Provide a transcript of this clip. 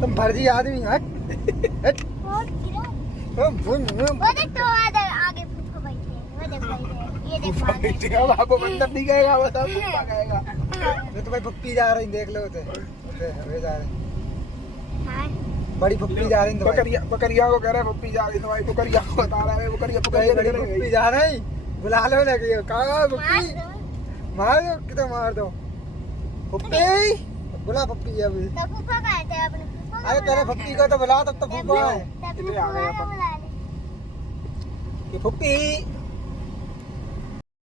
तुम फर्जी आदमी हट हट। वो देख तो आगे फूफा बैठे, वो देख बैठे, ये देख बैठे। अब आपको बंदर नहीं कहेगा, वो सब फूफा कहेगा। मैं तो भाई पप्पी जा रही देख लो उसे वे जा रहे हां बड़ी पप्पी जा रही। बकरिया बकरिया को कह रहा है पप्पी जा रही, तो भाई बकरिया को बता रहा है बकरिया पप्पी जा रही। बुला लो ना कि कहाँ पप्पी मार दो, कितना मार दो पप्पी। बुला पप्पी अभी तो फूफा कहते हैं अपने फूफा। अरे तेरे पप्पी को तो बुला, तब तो फूफा है तब फूफा बुला ले। कि पप्पी